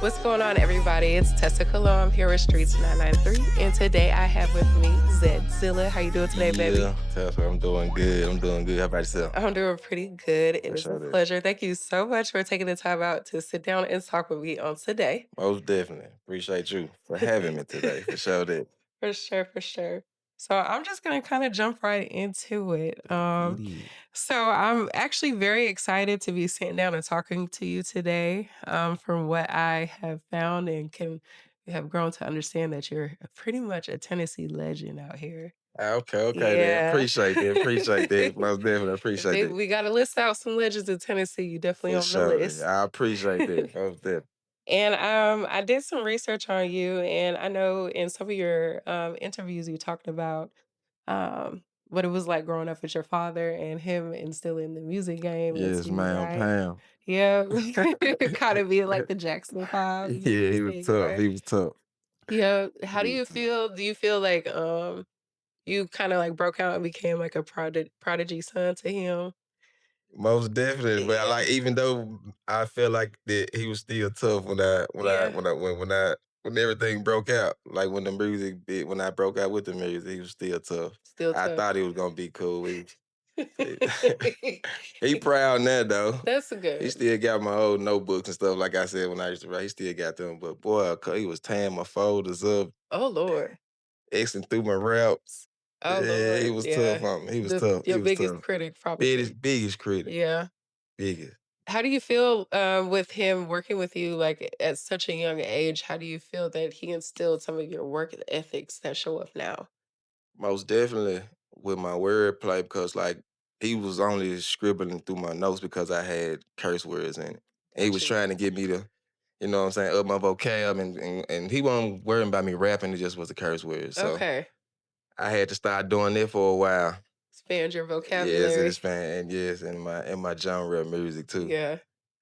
What's going on, everybody? It's Tessica. I'm here with STREETZ 993, and today I have with me Zed Zilla. How you doing today, baby? Yeah, Tessa, I'm doing good. I'm doing good. How about yourself? I'm doing pretty good. It For is a sure that. pleasure. Thank you so much for taking the time out to sit down and talk with me on today. Most definitely. Appreciate you for having me today. For sure that. For sure, for sure. So I'm just gonna kind of jump right into it. Let's get it. So I'm actually very excited to be sitting down and talking to you today. From what I have found and can have grown to understand that you're pretty much a Tennessee legend out here. Okay then. Yeah. Appreciate that. Appreciate that. Most definitely appreciate that. We gotta list out some legends in Tennessee. You definitely For on the sure. list. I appreciate that. Most definitely. And I did some research on you, and I know in some of your interviews you talked about what it was like growing up with your father and him instilling the music game Yes, into you, ma'am, right? Pam. Yeah, Yeah, kind of being like the Jackson Five, you could he was say, tough. right? He was tough. Yeah. How do He was you tough. feel? Do you feel like you kind of like broke out and became like a prodigy son to him? Most definitely, but Yeah. like even though I feel like that he was still tough Yeah. when everything broke out, like when the music when I broke out with the music, he was still tough. Still I tough. thought he was gonna be cool. He, he proud now though. That's He good. still got my old notebooks and stuff. Like I said when I used to write, he still got them. But boy, he was tearing my folders up, Oh Lord. Xing through my raps. Oh Yeah, he Lord. was tough Yeah. on me. He was The tough. He your was biggest tough. critic probably. Biggest critic. Yeah. Biggest. How do you feel with him working with you like at such a young age? How do you feel that he instilled some of your work ethics that show up now? Most definitely with my wordplay because like he was only scribbling through my notes because I had curse words in it. And he was Got you. trying to get me to, you know what I'm saying, up my vocab and he wasn't worrying about me rapping, it just was the curse words. So Okay. I had to start doing it for a while. Expand your Yes, it vocabulary. is fan and yes, in my genre of music too. Yeah.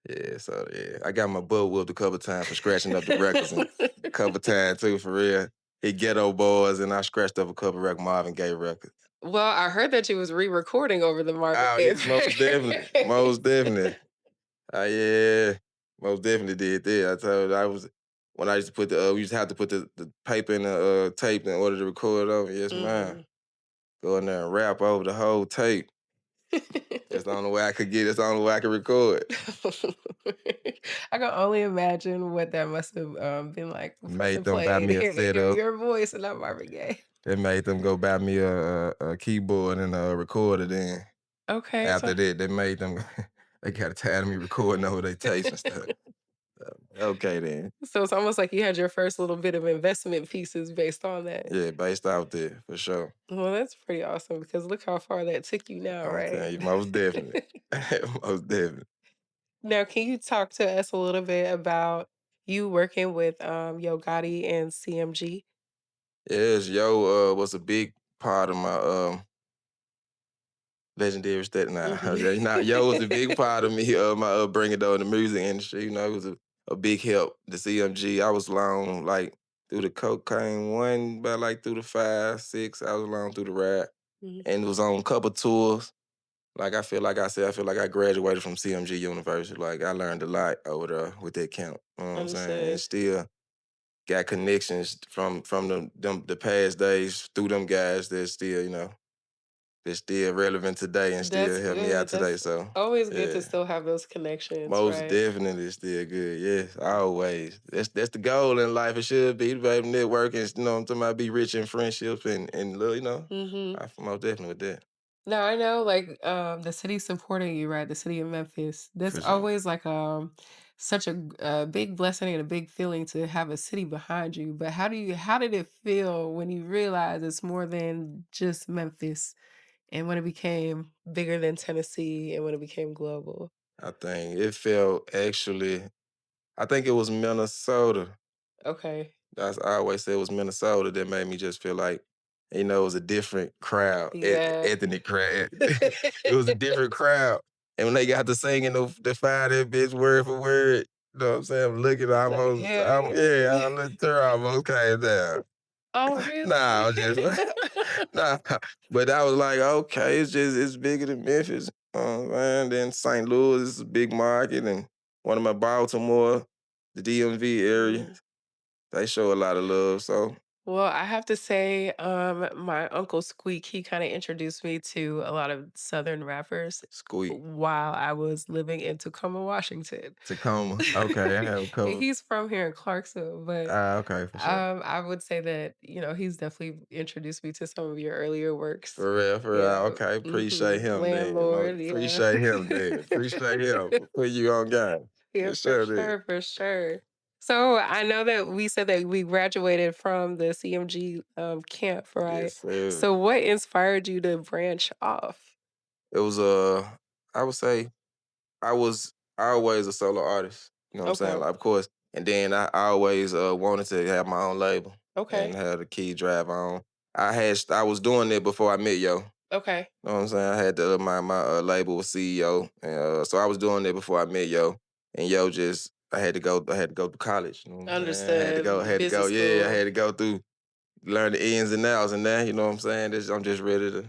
Yeah, so yeah. I got my butt whooped a couple times for scratching up the records and a couple times too, for real. He ghetto boys and I scratched up a couple Marvin Gaye records. Well, I heard that you was re-recording over the Marvin Oh, Gaye. yeah, most definitely. Most definitely. Yeah, most definitely did that. I told you, I was when I used to put we used to have to put the paper in the tape in order to record over. Yes, man. Mhm. Go in there and rap over the whole tape. That's the only way I could get. That's the only way I could record. I can only imagine what that must have been like the Made person them buy playing, me a hearing setup. your voice and not Marvin Gaye. It made them go buy me a keyboard and a recorder. Then Okay, so after that, they made them. They got tired of me recording over their tapes and stuff. Okay, then. so it's almost like you had your first little bit of investment pieces based on that. Yeah, based out there for sure. Well, that's pretty awesome because look how far that took you now, I'm right? telling you, most definitely. Most definitely. Now, can you talk to us a little bit about you working with Yo Gotti and CMG? Yes, Yo was a big part of my legendary stat. Nah, Mhm. nah, Yo was a big part of me, my upbringing though in the music industry. You know, it was a big help. The CMG, I was along like through the cocaine one, but like through the 5, 6, I was along through the rap. Mhm. And it was on a couple tours. Like I feel like I graduated from CMG University. Like I learned a lot over there with that camp. You know what I'm saying? And Understood. still got connections from the past days through them guys that still, they're still relevant today and That's still help me out good. today. That's So always good to yeah. still have those connections, Most right? definitely still good. Yes, always. That's the goal in life. It should be, baby, networking, I'm talking about be rich in friendships and little, Hmm. I most definitely with that. Now I know, like, the city supporting you, right? The city of Memphis. That's For sure. always like such a big blessing and a big feeling to have a city behind you. But how did it feel when you realized it's more than just Memphis and when it became bigger than Tennessee and when it became global? I think it felt actually I think it was Minnesota. Okay. I always say it was Minnesota that made me just feel like, it was a different crowd, Yeah. ethnic crowd. It was a different crowd. And when they got to singing the fire that bitch word for word, you know what I'm saying? I'm looking Like, almost, hell yeah, yeah. I looked her almost came down. Oh, Nah, really? I'm just, nah. But I was like, okay, it's bigger than Memphis. Man, then St. Louis is a big market, and one of my Baltimore. the DMV area. Mhm. They show a lot of love, so Well, I have to say, my uncle Squeak, he kind of introduced me to a lot of Southern rappers Squeak. while I was living in Tacoma, Washington. Tacoma. Okay, I have a And couple. he's from here in Clarksville, but Ah, okay, for sure. I would say that, he's definitely introduced me to some of your earlier works. For real, for real. Yeah. Okay, appreciate him then. You know, Landlord, yeah. appreciate him then. Appreciate him. Put you on game. Yeah, For for sure then. sure, for sure. So I know that we said that we graduated from the CMG camp, right? Yes, sir. So what inspired you to branch off? It was I would say I was always a solo artist. You know what I'm saying? Okay. Like, of course. And then I always wanted to have my own label and Okay. have the key drive on. I was doing it before I met Yo. Okay. Know what I'm saying? I had my label was CEO, and so I was doing it before I met Yo, and Yo just I had to go to college. You know what I'm saying? Understood. Had to go. Business Yeah, I school. had to go through learn the ins and outs and that. You know what I'm saying? I'm just ready to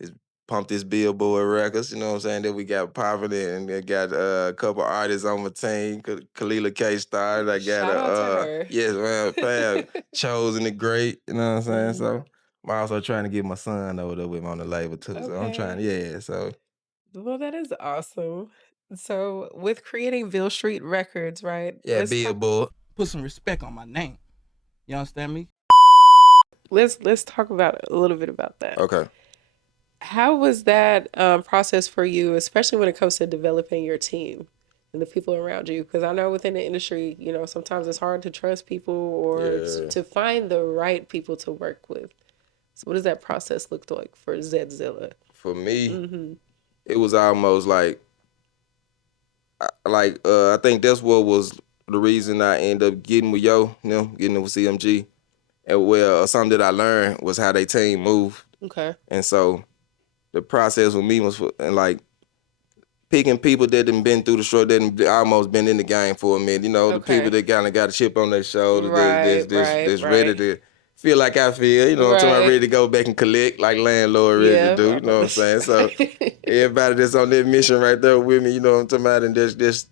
just pump this Bealeboard Records. You know what I'm saying? Then we got Poverty and they got a couple artists on my team. Kalila K started. I got Shout out to her. yes man, Fab Chosen the Great. You know what I'm saying? Mhm. So. I'm also trying to get my son over there with me on the label too. So I'm trying, Okay. yeah. So Well, that is awesome. So with creating Ville Street Records, right? yeah, Bealeboard. Put some respect on my name. You understand me? Let's talk about a little bit about that. Okay. How was that process for you, especially when it comes to developing your team and the people around you? Because I know within the industry, sometimes it's hard to trust people or Yeah. to find the right people to work with. So, what does that process look like for Zed Zilla? For me, Mm-hmm. it was almost like I think that's what was the reason I ended up getting with Yo, getting with CMG. And well, something that I learned was how they team moved. Okay. And so the process with me was and like picking people that done been through the struggle, that done almost been in the game for a minute. You know, the people Okay. that kind of got a chip on their shoulder, Right. Right. that's ready Right. to feel like I feel. You know, I'm talking about ready Right. to go back and collect like landlord ready to do. Yeah. You know what I'm saying? So everybody that's on that mission right there with me, you know what I'm talking about, and just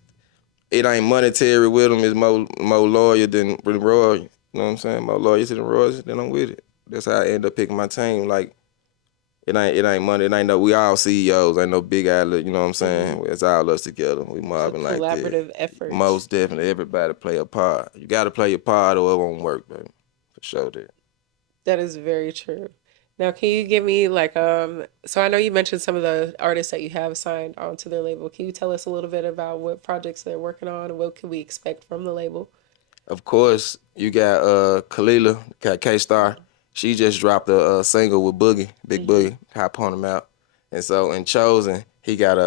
it ain't monetary with them. It's more loyal than royal. You know what I'm saying? More loyal than royals. Then I'm with it. That's how I end up picking my team. Like it ain't money. It ain't no. We all CEOs. Ain't no big island. You know what I'm Hmm. saying? It's all us together. We It's a mobbing like that. collaborative effort. Most definitely, everybody play a part. You got to play your part, or it won't work, baby. For sure. That. That is very true. Now, can you give me like so I know you mentioned some of the artists that you have signed onto their label. Can you tell us a little bit about what projects they're working on and what can we expect from the label? Of course, you got Kalila, got K Star. She just dropped a single with Boogie, Big Hmm. Boogie, Hop on him out. And so in Chosen, he got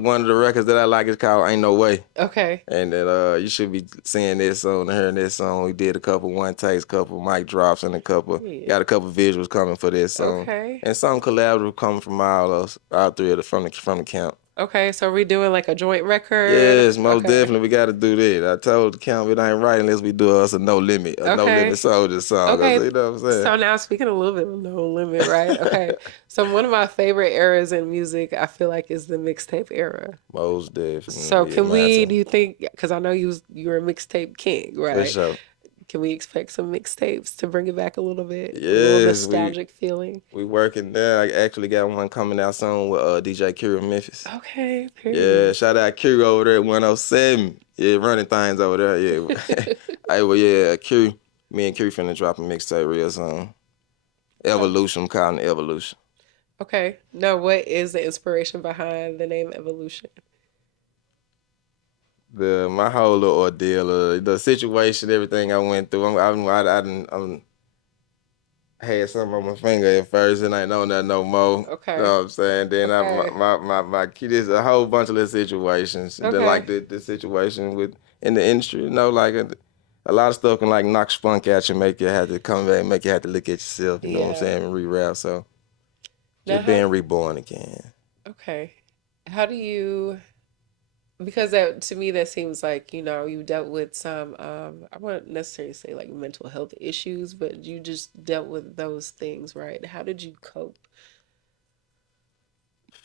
one of the records that I like is called Ain't No Way. Okay. And then you should be seeing this song and hearing this song. We did a couple one takes, couple mic drops, and Period. got a couple visuals coming for this song, Okay. and some collaborative coming from all three of the from the camp. Okay. So are we doing like a joint record? Yes, most Okay. definitely we got to do that. I told the camp it ain't right unless we do us a no limit Okay. soldier song. 'Cause Okay. you know what I'm saying? So now speaking a little bit of No Limit, right? Okay. So one of my favorite eras in music, I feel like, is the mixtape era. Most So definitely, yeah, can mine we, too. do you think, because I know you're a mixtape king, For right? sure. Can we expect some mixtapes to bring it back a little bit? A little Yes, nostalgic feeling? we working there. I actually got one coming out soon with DJ Kira Memphis. Okay, Yeah, period. shout out Q over there at 107. Yeah, running things over there. Yeah. Hey, well, yeah, Q. Me and Q finna drop a mixtape real soon. Okay. Evolution, I'm calling it Evolution. Okay. Now, what is the inspiration behind the name Evolution? My whole little ordeal, the situation, everything I went through. I'm had something on my finger at first, and I ain't know that no more. You know Okay. what I'm saying? Then Okay. my kid is a whole bunch of little situations. And then like Okay. the situation with in the industry, like a lot of stuff can like knock spunk at you, make you have to come back, make you have to look at yourself. You know what I'm Yeah. saying? And reroute. So Now, just being reborn again. okay. How do you, because that to me that seems like, you dealt with some I wouldn't necessarily say like mental health issues, but you just dealt with those things, right? How did you cope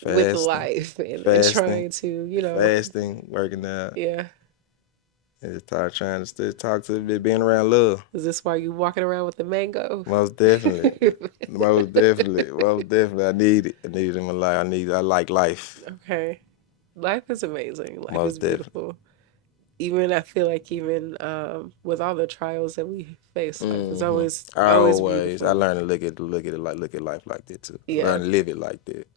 with Fasting, life and fasting, trying to, fasting, working out. yeah. And just trying to still talk to it, being around love. Is this why you walking around with the mango? Most definitely. Most definitely. Most definitely. I need it. I need it in my life. I like life. Okay. Life is amazing. Life is Most definitely. beautiful. Even I feel like even with all the trials that we face, life is Hmm. always Always. I beautiful. learned to look at life like that too. Yeah. Learn to live it like that.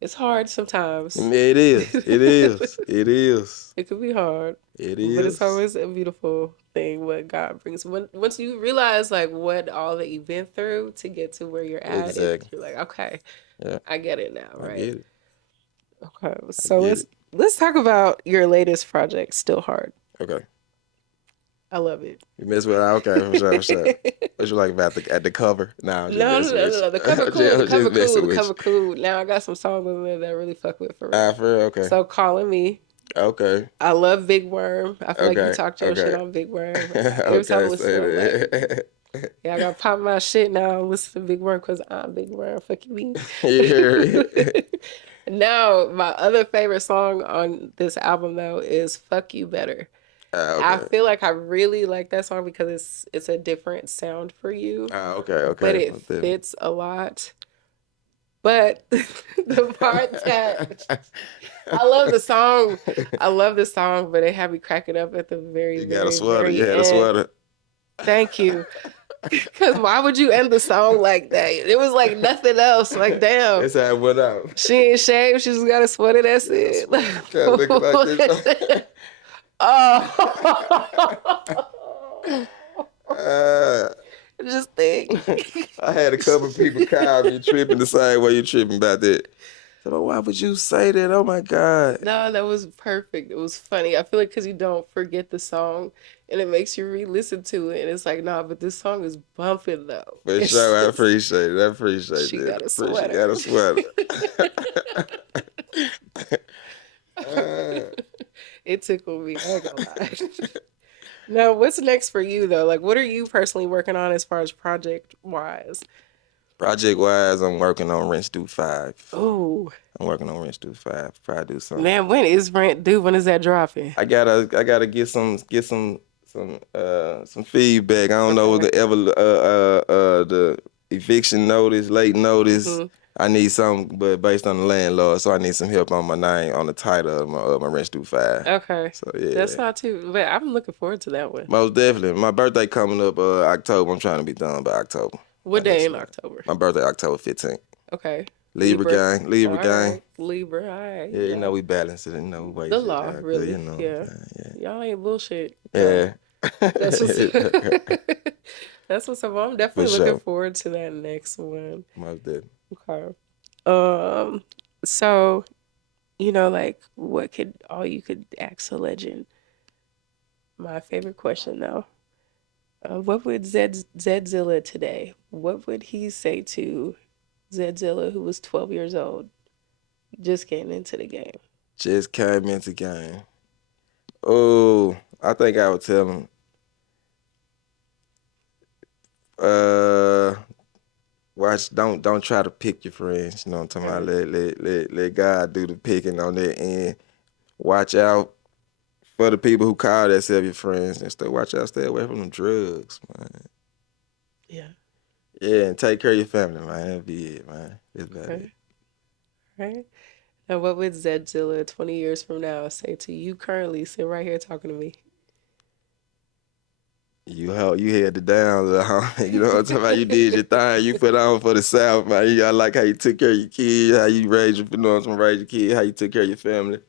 It's hard sometimes. Yeah, it is. It is. It is. It could be hard, It but it's is. always a beautiful thing what God brings. Once you realize like what all that you've been through to get to where you're at, Exactly. you're like, okay, Yeah. I get it now, I right? get it. Okay, I so get it. let's talk about your latest project, Still Hard. Okay. I love it. You mess with okay, for sure, for sure. What you like about the cover? Nah, I'm just No, no, messing no, no, with no. The you. cover cool. The I'm cover just cool. messing The with cover you. cool. Now I got some songs on there that I really fuck with for real. For real? Okay. So Calling Me. Okay. I love Big Worm. I feel like you Okay. talked your shit Okay. on Big Worm. Every time I Okay, listen say to it, I'm like, that. yeah, I gotta pop my shit now and listen to Big Worm because I'm Big Worm. Fuck you, me. You hear it? Now, my other favorite song on this album though is "Fuck You Better." I Okay. feel like I really like that song because it's a different sound for you, Okay, but okay. it Most definitely. fits a lot. But the part that I love the song, I love the song, but it had me cracking up at the very, You got a very, sweater. You very had a end. sweater. Thank you. Because why would you end the song like that? It was like nothing else. Like, damn. That's how it went out. She ain't shaved. She just got a sweater. That's Got a it. sweater. Kind of looking like this. Oh. uh, Just think. I had a couple of people call me tripping the same way you tripping about that. So why would you say that? Oh my God. No, that was perfect. It was funny. I feel like because you don't forget the song and it makes you re-listen to it. And it's like, nah, but this song is bumping though. For It's sure, I just, appreciate it. I appreciate she that. got a Appreciate sweater. got a sweater. uh, It tickled me. I ain't gonna lie. Now, what's next for you though? Like, what are you personally working on as far as project wise? Project wise, I'm working on Rinse Through 5. Oh, I'm working on Rinse Through 5. Probably do something. man, when is rent due? When is that dropping? I gotta get some feedback. I don't know what Okay. the ever the eviction notice, late notice. Hmm. I need something, but based on the landlord, so I need some help on my name on the title of my Rent Through 5. Okay. So That's yeah, not too, but I'm looking forward to that one. most definitely. My birthday coming up October. I'm trying to be done by October. By What day next in month. October? My birthday October 15th. Okay. Libra Libra. gang, All Libra gang. right. Libra. All right. Yeah, You you know know, we balance it. You know we weigh the shit law, out good. You really. know what Yeah. I'm saying? Y'all ain't bullshit. So Yeah. that's what's Yeah. that's what's up. Well, I'm For definitely looking sure. forward to that next one. Most definitely. Okay. Um, so like what could all you could ask a legend? My favorite question though. What would Zed Zilla today? What would he say to Zed Zilla, who was 12 years old, just getting into the game? Just came into game. Oh, I think I would tell him, uh, watch, don't try to pick your friends. You know what I'm talking about? Okay. Let God do the picking on that end. Watch out for the people who call themselves your friends and stay away from them drugs, man. Yeah. Yeah, and take care of your family, man. That'd be it, man. That's about it. Okay. Right. Now, what would Zed Zilla 20 years from now say to you currently sitting right here talking to me? You held it down, little homie. You know what I'm talking about? You did your thing. You put on for the South, man. I like how you took care of your kids, how you raised your, you know what I'm saying, raised your kids, how you took care of your family.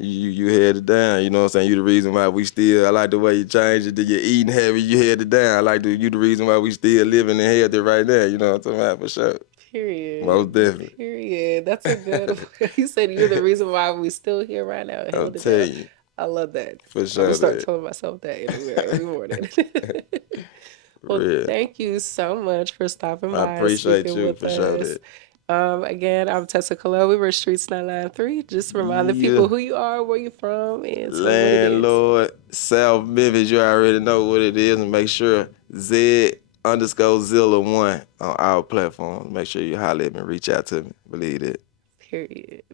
You held it down. You know what I'm saying? You the reason why we still. I like the way you changed it to your eating habit. You held it down. I like you the reason why we still living and healthy right now. You know what I'm talking about for sure. Period. Most definitely. Period. That's a good one. You said you're the reason why we still here right now and I'll held it tell down. you I love that. for I'm gonna sure start that. telling myself that in the mirror every morning. For Well, real. thank you so much for stopping I by and appreciate speaking you with for sure us. that. Again, I'm Tessica. We were Streets 993. Just remind the people Yeah. who you are, where you're from, and tell them what it is. Landlord, South Memphis, you already know what it is. And make sure Zed_Zilla1 on our platforms. Make sure you holler at me, reach out to me. Believe it. Period.